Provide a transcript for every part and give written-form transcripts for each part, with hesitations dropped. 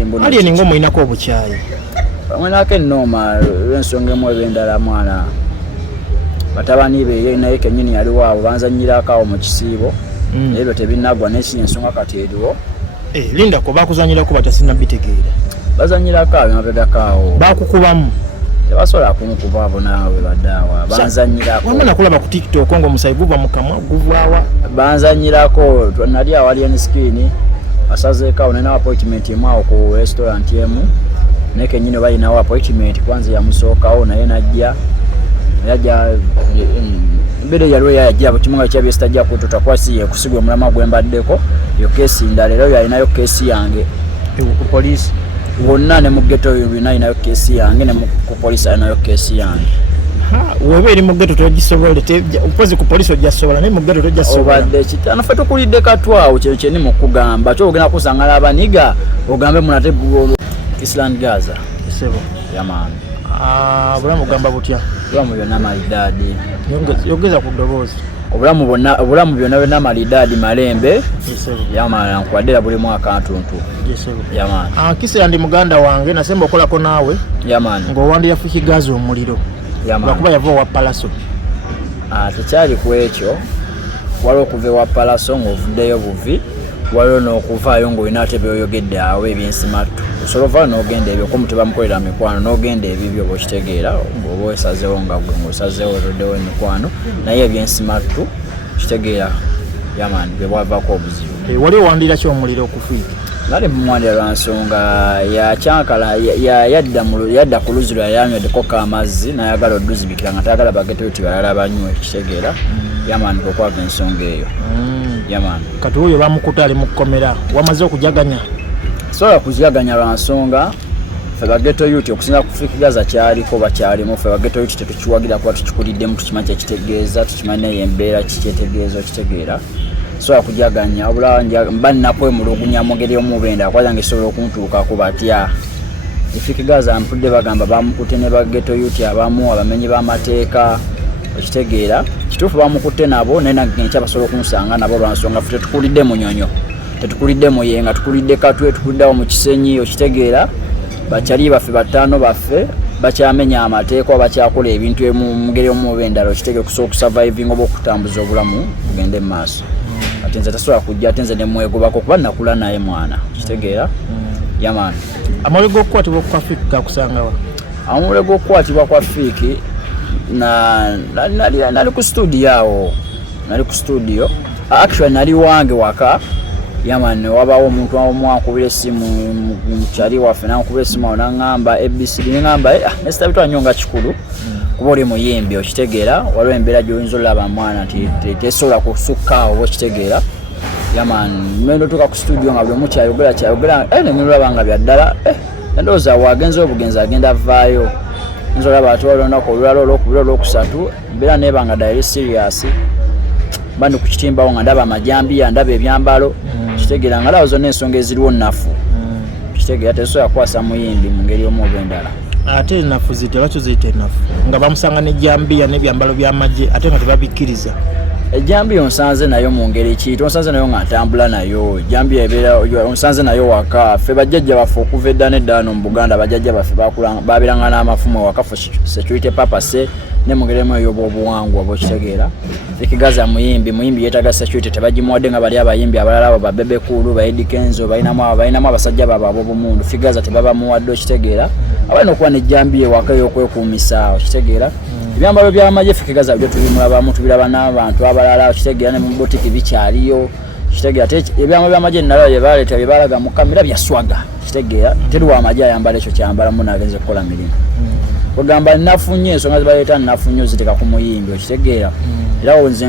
ekitimbu ali eningo muinako obukyayi mwenako ennoma lw'ensonga emu eb'endala mwana batabani be naye kennyini yaliwo abo banzanyirako awo mu kisiibo naye ebyo tebinnagwa n'ekiri ensonga kati eriwo linda ko bakuzanyirako batasinna bitegeera bazanyirako awo emabegako awo bakukubamu tebasobola kumukuba abo naawe baddaawa banzanyirako wama nakulaba ku tiktok ngo omusayi guva mu kamwa guvaawa banzanyirako nali awali enscreen asazeeko awo nina appointment emu awo ku restaurant emu naye kennyini balinawo appointment kwanza yamusookawo naye najja mbere yaliwo yajja kimunga kyabyesitajja kututa kwasi yekusigwa omulama gwembaddeko yo keesi ndala era yalinayo keesi yange ku poliisi wonna ne mu ghetto yonna alinayo keesi yange ne ku poliisi alinayo keesi yange weba eri mu ghetto togisobola upozi ku poliisi ojjasobola naye mu ghetto tojjasobola obadde kitano ffe tukulidde katwawo kyo kyeni mu kugamba kyo ogenda kusangala abaniga ogambe munate Island Gaza kisebo yamaani obulamu gamba butya obulamu byonna malidaadi yogeza ku ddoboozi obulamu byonna byonna malidaadi malembe yamaani nkwaddera buli mwaka ntuntu yamaani kisera ndi muganda wange nasemba okolako naawe yamaani ng'owandira Fukigaza omuliro lwakuba yava owa Palaso tekyali ku ekyo waliwo okuva ewa Palaso ng'ovuddeyo buvi waliwo n'okuvaayo ng'olina ate byoyogedde awo ebyensimatu osobola ovaayo n'ogenda ebyo komu tebamukolera mikwano n'ogenda ebibyo bwekitegeera ng'oba osazeewo nga gwe ng'osazeewo otoddewo emikwano naye ebyensimatu kitegeera yamaani bwe bwavaako obuzibu wali owandira ki omuliro okufiika nali mumwandira lwa nsonga yakyankala yadda ku luzi lwe yanywedeko amazzi n'ayagala oduzibikira nga tayagala bagetoyoti balala banywe kitegeera yamaani kwekwava ensonga eyo yamaani kati oyo bamukuta ali mu kkomera wamaze okujaganya sobola kujaganya lwa nsonga ffe bageto yuti okusinga ku Fukigaza kyaliko bakyalimu ffe bageto yuti tetukiwagira kuba tukikuliddemu tukimanyi kyekitegeeza tukimanyi naye embeera kikyetegeeza okitegeera sobola kujaganya obula mba nnakwemulugunya mu ngeri omubenda kwazange esobola okuntuukako batya Fukigaza mpudde bagamba bamukutte ne bageto yuti abamu abamenyi b'amateeka okitegeera kituufu bamukutte nabo naye nankya basobola okunsanga nabo lwansonga ffe tetukulidde munyonyo tetukulidde muyenga tukulidde katwe tukuliddeawo mu kisenyi okitegeera bakyali baffe bataano baffe bakyamenya amateeka bakyakola ebintu mu ngeri omuba endala okitegeera okusobola okusurviving oba okutambuza obulamu kugende mu maaso ate nze tasobola kujja ate nze nemwegobako kuba nakula naye mwana okitegeera yamaani amawulire g'okukwatibwa kwa Fiiki gakusangawa amawulire g'okukwatibwa kwa Fiiki nali ku studio awo nali ku studio actually nali wange waka yamaani wabawo omuntu omwankubira essimu mukyali waffe nankubira essimu awo naŋŋamba ABCD neŋŋamba nesitabitwa nnyo nga kikulu kuba oli muyimbi okitegeera waliwo embeera gy'oyinza olaba mwana nti tesobola kusukkaawo oba okitegeera yamaani mmendo tuuka ku studio nga buli omu kyayogera nemulaba nga byaddala endowooza waagenza obugenzi agenda avaayo nzo olaba ate waliwo olunaku olulala olwokubiri olwokusatu embeera neeba nga ddala eri serious bandi ku kitimbawo nga ndaba amajambiya ndaba ebyambalo kitegeera nga lawo zonna ensonga eziriwo nnafu kitegeera tesobola kukwasa muyimbi mu ngeri omu oba endala ate ennafu zite lwaki ziyita ennafu nga bamusanga n'ejambiya n'ebyambalo by'amagye ate nga tebabikkiriza ejambiya onsanze nayo mu ngeri ki tonsanze nayo nga ntambula nayo jambiya ebeera onsanze nayo waka ffe bajjajja baffe okuva edda n'edda no mu Buganda bajjajja baffe baabiranga n'amafumu waka for security purpose ne mu ngeri emu ey'obuwangwa bw'okitegeera Fukigaza muyimbi yeetaaga security tebagimuwadde nga bali abayimbi abalala abo babebe kulu ba Eddie Kenzo balinamu abasajja baabwe ab'obumundu Fukigaza tebabamuwadde okitegeera abalina okuba n'ejjambiya ewaka ey'okwekuumisa okitegeera ebyambalo by'amagye Fukigaza byo tubimulabamu tubiraba n'abantu abalala okitegeera ne mu botiki bikyaliyo kitegeera ebyambalo by'amagye nalaba bye baleeta bye balaga mu kamera bya swaga kitegeera teriwa amagye ayambala ekyo kyambalamu n'agenze kukola mirimu kugamba nnafunye ensonga zibaleeta nnafunye oziteeka ku muyimbi okitegeera era nze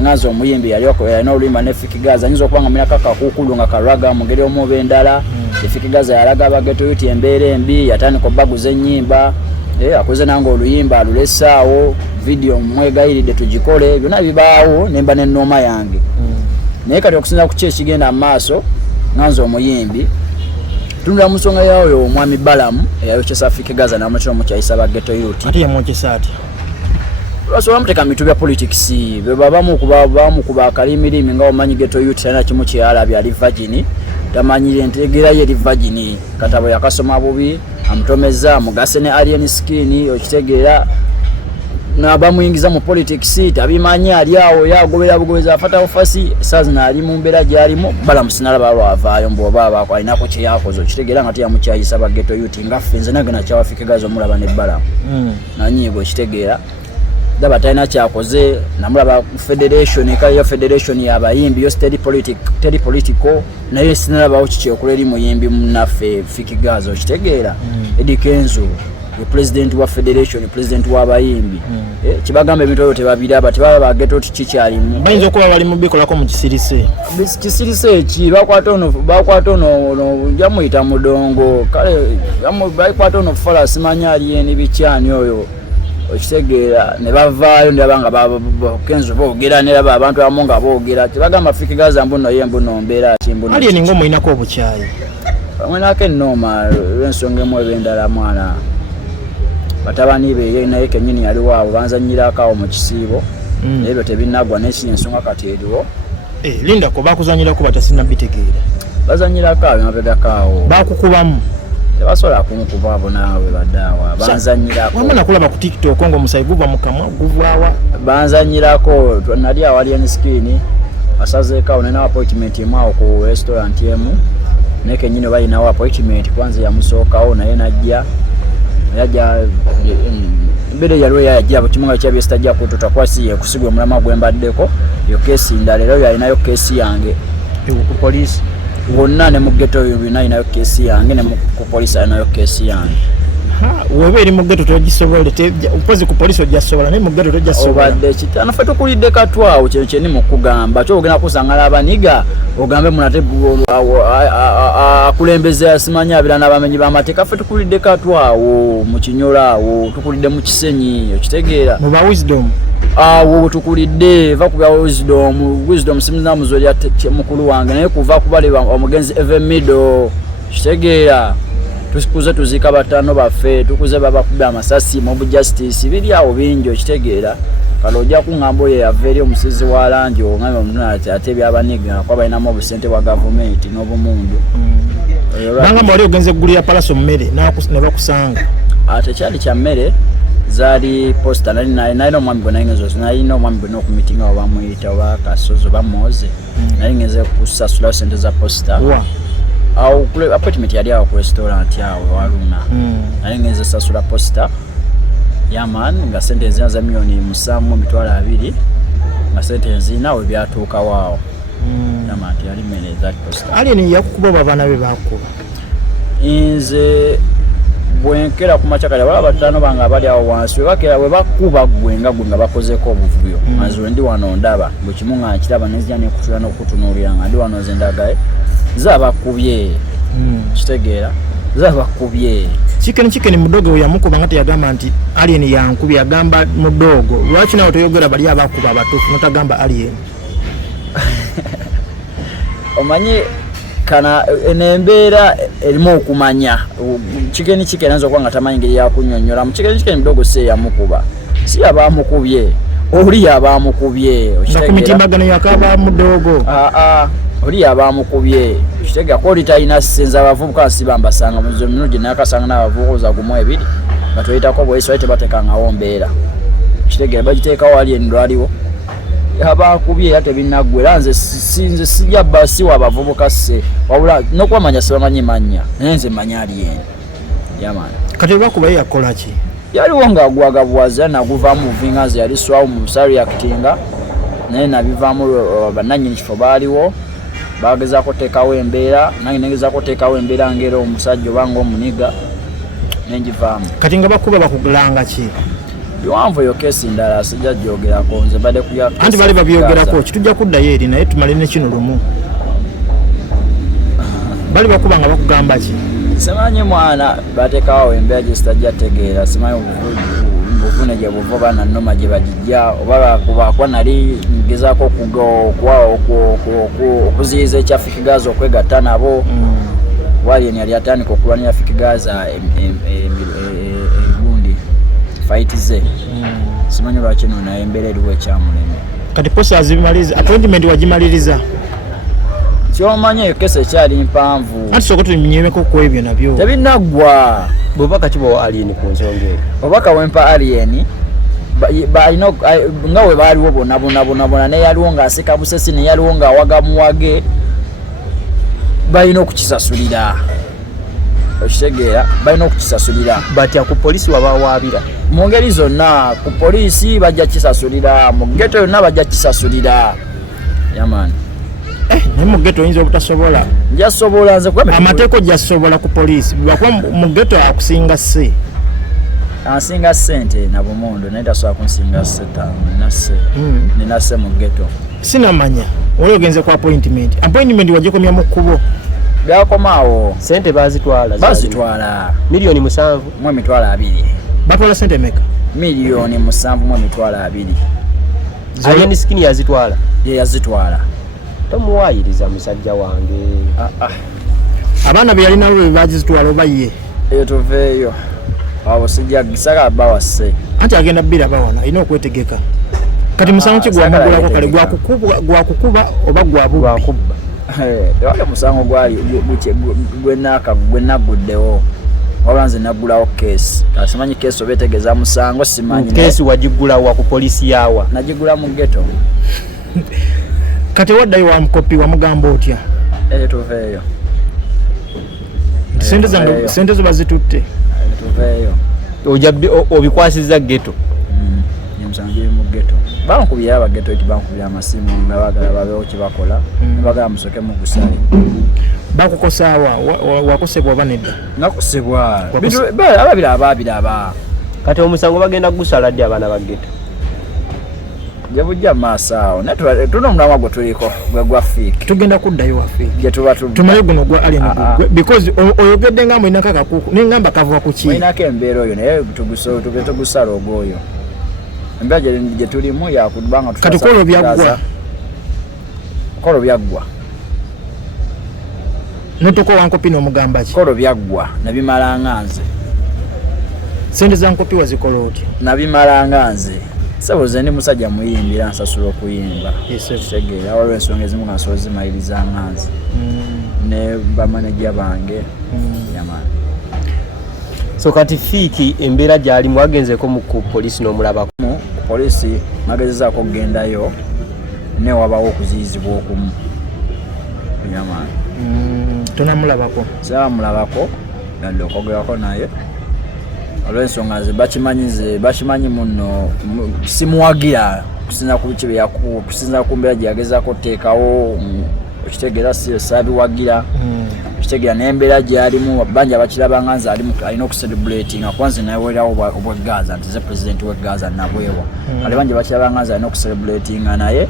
nga omuyimbi yalina oluyimba ne Fukigaza nyinza okuba nga minaka kakuukulu nga kalwaga mu ngeri omu oba endala Fukigaza yalaga abageto yuti embeera embi yatandika obbaguza ennyimba akoze nange oluyimba alulesaawo vidiyo mwegayiridde tugikole byonna bibaawo nemba n'ennooma yange naye kati okusinza ku ki ekigenda mu maaso nga nze omuyimbi tunula mu nsonga yawo omwami Balamu eyayokyesa Fukigaza n'amutira mu kyayisa bageto yuti ate yamwokyesa atya lwasobola muteeka mitu bya politics bwe bamu ku baakalimilimi nga omanyi geto yuti talina kimu kyeyalabya ali vagini tamanyire entegera ye livagini katabo yakasoma bubi amutomeza mugase ne alien skin okitegeera nabamuyingiza mu politics tabimanya ali awo yagobera bugobeza afata ofasi sazina ali mu mbera gyalimu bala musinala balwavaayo mbo baba kwa inako kye yakoze okitegeera ngati yamukyayisa bageto yuti ngafenze nagena kyawafike gazo mulaba ne bala nanyigo okitegeera daba taina kyakoze namulaba federation ekaliyo federation y'abayimbi yo steady political naye sinalaba okikyekulera muyimbi munaffe fikigazo okitegeera Eddie Kenzo the president wa federation president wa bayimbi kibagamba ebintu ebyo tebabiraba tebaba geto kikyalimu bayinza okuba bali mu bikolako mu kisirise eki bakwata ono jamuyita mudongo kale bakwata ono fala simanya aliyeni bikyani oyo okitegeera ne bavaayo ndabanga Kenzo boogera neraba abantu abamu nga boogera tebagamba fikigaza mbuno ye mbuno mbeera kimbuno aliyeni ng'omuyinako obukyayi mwenako ennoma lw'ensonga emu eb'endala mwana batabani be ye naye kenyini yali waawo banzanyirako awo mu kisiibo naye ebyo tebinnagwa n'ekiri ensonga kati eriwo linda ko bakuzanyirako batasina bitegeera bazanyirako awo mabegako awo bakukubamu tebasobola kumukuba abo naawe baddaawa banzanyirako wamana nakulaba ku TikTok ngo omusayi guva mu kamwa guvaawa banzanyirako nali awo alien skin asazeeko awo nina appointment emu awo ku restaurant emu naye kenyini balinawo appointment kwanza yamusookawo naye najja mbere yaliwo yajja kimunga kyabye sitajja kututa kwasiye kusigwa mulama gwembaddeko yo kesi ndala era yalinayo kesi yange ku police wonna ne mu ghetto yalinayo kesi yange ne ku police yalinayo kesi yange webe eri mu ghetto togisobola upozi ku police ojasobola ne mu ghetto tojasobola obadde kitana fe tukulidde katwawo kye ni mu kugamba kyo ogenda kusangala abaniga ogambe munate akulembeza simanya abira n'abamenyi b'amateeka fe tukulidde katwawo mu kinyolaawo tukulidde mu kisenyi okitegeera mu ba wisdom awo tukulidde va kubya wisdom simina muzoli mukulu wange naye kuva kubaleba omugenzi Evemido kitegeera tukuze tuzika batano baffe tukuze babakuba amasasi mu justice biri awo bingi okitegeera kale ojja kuŋŋamba oyo yava eri omusizi wa langi oŋŋambe omuntu ate byabaniga kwa balinamu obusente bwa gavumenti n'obumundu bangamba wali ogenze eggulira palaso mmere ne bakusanga ate kyali kya mmere zaali posta nalina omwami gwe nalina omwami gwe n'okumitinga oba bamuyita oba kasozi oba moze nali ngenze kusasulayo sente za posta awo appointment yali awo ku restaurant awo waluna nali ngenze sasula posta yaman nga sente ezina za milioni 7.2 nga sente ezina we byatuukawo awo yaman yali mmere za posta alien yakukuba abaana be bakuba nze bwenkera ku makyakali wala batano banga bali awo wansi we bakuba gwe nga bakozeko obuvuyo mazwe ndi wano ndaba bwe kimu nga kiraba nezija nekutula n'okutunuulira nga ndi wano ze ndagaye zabakubye kitegeera zabakubye chicken mudogo we yamukuba ngati yagamba nti alien yankubye yagamba mudogo lwaki nawe toyogera bali abakuba abatuufu notagamba alien omanye kana enembeera erimu okumanya chicken nazo kwanga tamanyi ngeri yakunyonyola mu chicken mudogo se yamukuba si abamukubye oli abamukubye okitegeera yakaba mudogo oli abamukubye kitega ko litalina senza abavubuka sibambasanga muzo minuji nakasanga n'abavubuka gumu ebiri batuyitako bwe iswa tebatekangawo mbeera kitega bagiteeka wali endwaliwo abakubye ate binagwera nze sinze sijja basi wabavubuka se wabula nokwamanya sibamanyi manya nze manya alien yamana kati bakuba yakola ki yaliwo nga agwagabuwaza naguvaamu buvinganze yali swawo mu sari actinga naye nabivaamu bananyini kifo baaliwo bagezaako teekawo embeera nange negezaako teekawo embeera ngero omusajja obanga omuniga nenjivaamu kati nga bakuba bakugulanga ki biwanvu eyo kesi ndala sijja gyogerako nze badde kuya anti bali babyogerako kitujja kuddayo eri naye tumale ne kino lumu bali bakuba nga bakugamba ki simanyi mwana bateekawo embeera gye sitajja tegeera simanyi buvune gye buva baana nnoma gye bagijja oba bakubakwa nali ngezaako okuziyiza ekyafikigaza okwegatta nabo walien yali atandika okulwanira fikigaza egundi fight ze simanyi lwaki no naye embeera eriwo ekyamuleme kati posa azimaliza appointment wagimaliriza kyomanye kese ekyali mpanvu anti soko tunyemeko ku ebyo nabyo tebinaggwa bubaka kibo alien ku nsonga eyo obaka wempa alien nga we baaliwo bonna neyaliwo ng'aseka busesi neyaliwo ng'awaga muwage balina okukisasulira okitegeera balina okukisasulira batya ku polisi wabawaabira mu ngeri zonna ku polisi bajja kisasulira mu geto yonna bajja kisasulira yamaani naye mu geto oyinza obutasobola njasobola nze amateeko jasobola ku polisi lwakuba mu geto akusinga se ansinga ssente na bumondo naye tasobola kunsinga ssetaano nina sse mu geto sinamanya oli ogenze ku appointment wagikomya mu kkubo byakomaawo sente bazitwala milioni 7 mu emitwalo 2 batwala sente meka milioni 7 mu emitwalo 2 alien skin yazitwala ye yazitwala tomuwaayiriza musajja wange abaana beyalina lwe bagizitwala oba ye eyo tuveeyo awo sijagisaka bawasse anti agenda bbira bawana alina okwetegeka kati musango ki gwamugulako kale gwakukuba oba gwabubba tewali musango gwali gwenaguddewo wabula nze nagulawo keesi simanyi keesi oba etegeeza musango simanyi keesi wagigulawa ku polisi yaawa nagigula mu geto kati waddayo wamukopi wamugamba otya eyo tuveeyo sente zo bazitutte tuveeyo obikwasiza geto emusango giri mu geto bankubira abageto eti bankubira amasimu nga bagala babeewo kyebakola nebagala musoke mu gusale bakukosaawa wakosebwa oba nedda nakosebwa ababiraba kati omusango bagenda gusala ddi abaana ba geto jabujja maaso awo naye tuna omulamwa gwe tuliko gwe gwa fiiki tugenda kuddayo waffe gyetuba tumale guno gwa alien because oyogedde nga mwinako akakuku nengamba kava ku ki mwinako embeera oyo naye tugusala ogwoyo embeera gye tulimu yakubanga kati kolo byaggwa notoko wankopi n'omugamba ki kolo byaggwa nabimalanga nze sente za nkopi wazikola otya nabimalanga nze sabuze ndi musajja muyimbira nsasula okuyimba kitegeera waliwo ensonga ezimu nga nsobola zimayiriza nze ne bamaneja bange yamaani so kati fiiki embeera gyalimu agenzeko ku polisi n'omulabako ku polisi nagezezaako okugendayo newabawo okuziyizibwa okumu yamaani tonamulabako sabamulabako yadde okwogerako naye olw'ensonga ze bakimanyi muno simuwagira kusinza ku mbeera gye yagezaako oteekawo okitegeera saabiwagira okitegeera n'embeera gyalimu banja bakirabanga nze alina okucelebratinga kwanze naweerawo obwegaza nti ze pulezidenti w'egaza nabwewa kale banja bakirabanga nze alina okucelebratinga naye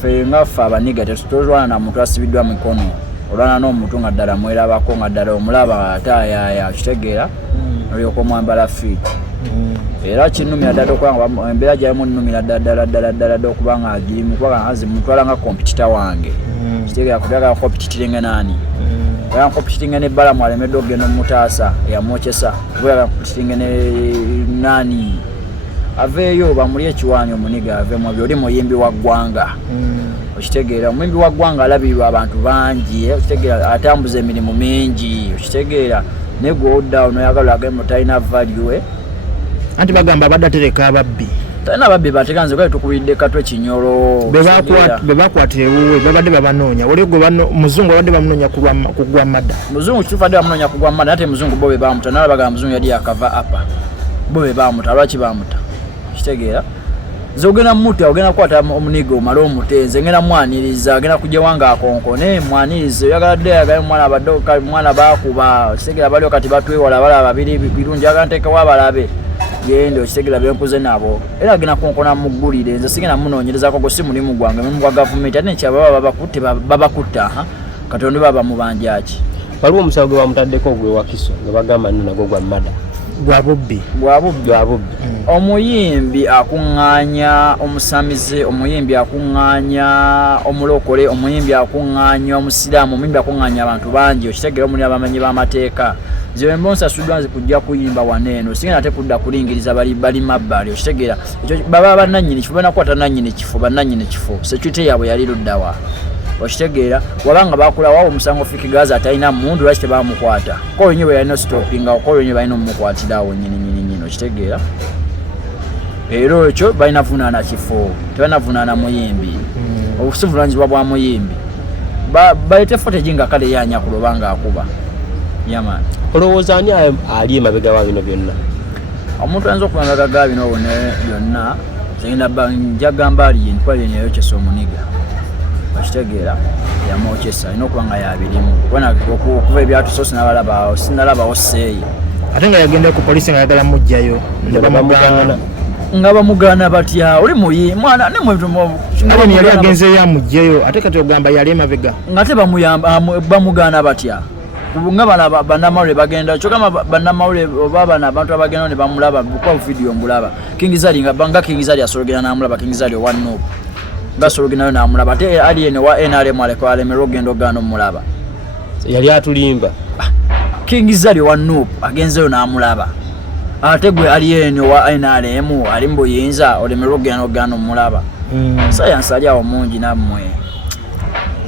ffe nga ffe abaniga tetulwana na muntu asibiddwa mikono olwana n'omuntu nga ddala mwerabako nga ddala omulaba ataayaya okitegeera olyoka omwambala fiiti era kinumira ddala okubanga embeera gyalimu nnumira ddala okubanga agirimu kubanga nze mutwala nga kompitita wange kitegeera kutyaga kompititinge nani era kompititinge ne balamu alemedde okugenda omutaasa eyamwokyesa kubeera kompititinge ne nani aveeyo bamuli ekiwaanyi omuniga aveemu byoli muyimbi wa ggwanga okitegeera omuyimbi wa ggwanga alabirwa abantu bangi okitegeera atambuza emirimu mingi okitegeera naye gwe odda onoyagala agamba talina value anti bagamba abadde atereka ababbi talina ababbi bateganze kale tukubidde katwe kinyolo bebakwatira ewuwe babadde babanoonya wali gwe muzungu babadde bamunoonya ku gwa madda muzungu kituufu adde bamunoonya ku gwa madda ate muzungu bo be bamuta naye bagamba muzungu yali yakava apa bo be bamuta lwaki bamuta kitegeera nze ogenda mumuta ogenda kukwata omuniga omale omutenze ngenda mwaniriza agenda kujja wanga akonkone mwanirize oyagala dde ayagala mwana abadde mwana bakuba kitegeera baliwo kati batwewala abalaba babiri birungi agala nteekawo abalabe genda okitegeera benkuze nabo era agenda konkona muggulire nze sigenda munoonyerezako gwe si mulimu gwange mulimu gwa gavumenti ate nekyababa babakutte babakutta katonda baba mubanjaki waliwo omusawo gwe bamutaddeko ogwe wakiso nga bagamba nno nagwo gwa mada gwa bubbi omuyimbi akuŋŋaanya omusamize omuyimbi akuŋŋaanya omulokole omuyimbi akuŋŋaanya omusiraamu omuyimbi akuŋŋaanya abantu bangi okitegeera omuli abamenyi b'amateeka nze mbonsasuddwa nze kujja kuyimba waneeno sigenda ate kudda kulingiriza bali mabbali okitegeera ekyo baba bannannyini kifo banakwata nannyini kifo bannannyini kifo security yaabwe yali luddawa okitegeera wabanga bakula wawo omusango Fick Gaza atalina mundu lwaki tebamukwata ko wenye balina stoppinga ko wenye balina omukwatirawo nyini okitegeera era ekyo balina vunaana kifo tebanavunana muyimbi obusuvunanyizibwa bwa muyimbi balete footage nga kale yanya kulobanga akuba yaman olowooza ani ali emabega wa bino byonna omuntu ayinza okuba emabega ga bino byonna njagamba ali enkwali neyokyesa omuniga okitegeera yamwokyesa alina okuba nga yabirimu okuva ebyatuso sinalabawo seeyi ate nga yagenda ku polisi nga yagala mujjayo nga bamugaana batya oli muyi mwana ne Alien yali agenze ya mujjayo ate kati ogamba yali emabega nga te bamugaana batya nga bannamawulire bagenda kyogamba bannamawulire oba bana abantu abagenda ne bamulaba kwa video mbulaba Kingizali nga Kingizali asologera namulaba Kingizali wa Nuupu nga sologera namulaba ate Alien wa NRM aleko alemera ogenda ogano mulaba yali atulimba Kingizali wa Nuupu agenzeyo namulaba ate gwe Alien wa NRM ali mbuyinza olemera ogenda ogano mulaba science ali awo mungi nammwe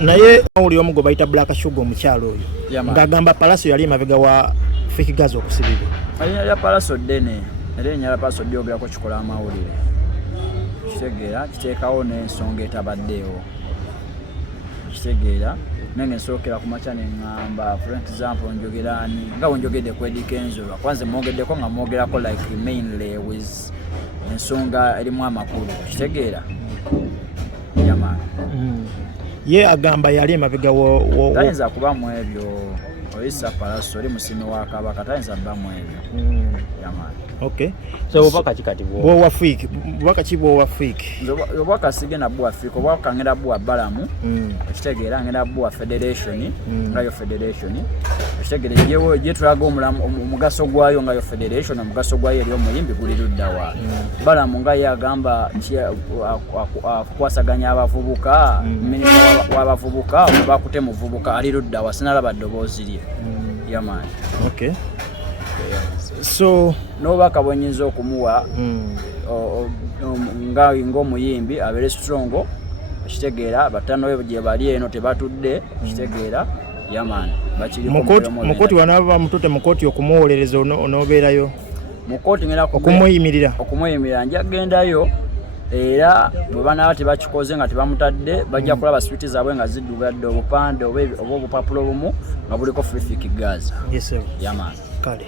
naye oli omu gwe bayita Black Sugar omukyalo oyo ng'agamba Palaso yali emabega wa Fick Gaza okusibibwa erinnya lya Palaso ddene era erinnya lya Palaso lyogerako kikola amawulire kitegeera kiteekawo n'ensonga etabaddeewo kitegeera nange nsookera ku makya ne ŋŋamba for example njogerani nga bwe njogedde ku Eddie Kenzo kwanze mwogeddeko nga mwogerako like mainly with ensonga erimu amakulu kitegeera yamani ye agamba yali emabega tayinza kubamu ebyo oyisa Palaso oli musimi wa Kabaka tayinza kubamu ebyo yamani okay so obubaka kikati bwowa Fick bubaka ki bwowa Fick obubaka sigenda bwa Fick obubaka ngenda bwa Balamu okitegeera ngenda bwa Federation nga yo Federation okitegeera gye tulaga omugaso gwayo nga yo Federation omugaso gwayo eri omuyimbi guli luddawa Balamu nga yagamba kwasaganya abavubuka minisita w'abavubuka bakute muvubuka ali luddawa sinalaba ddoboozi lye yamani okay so n'obubaka bwenyinza okumuwa ng'omuyimbi abeere strongo okitegeera batano gye bali eno tebatudde okitegeera yamani mukoti wanaaba mutute mukoti okumuwolereza onoobeerayo mukoti ngenda okumuyimirira njagendayo era bwe banaaba tebakikoze nga tebamutadde bajja kulaba switi zaabwe nga ziddugadde obupande oba obupapula obumu nga buliko Fick Gaza yes sir yamani kale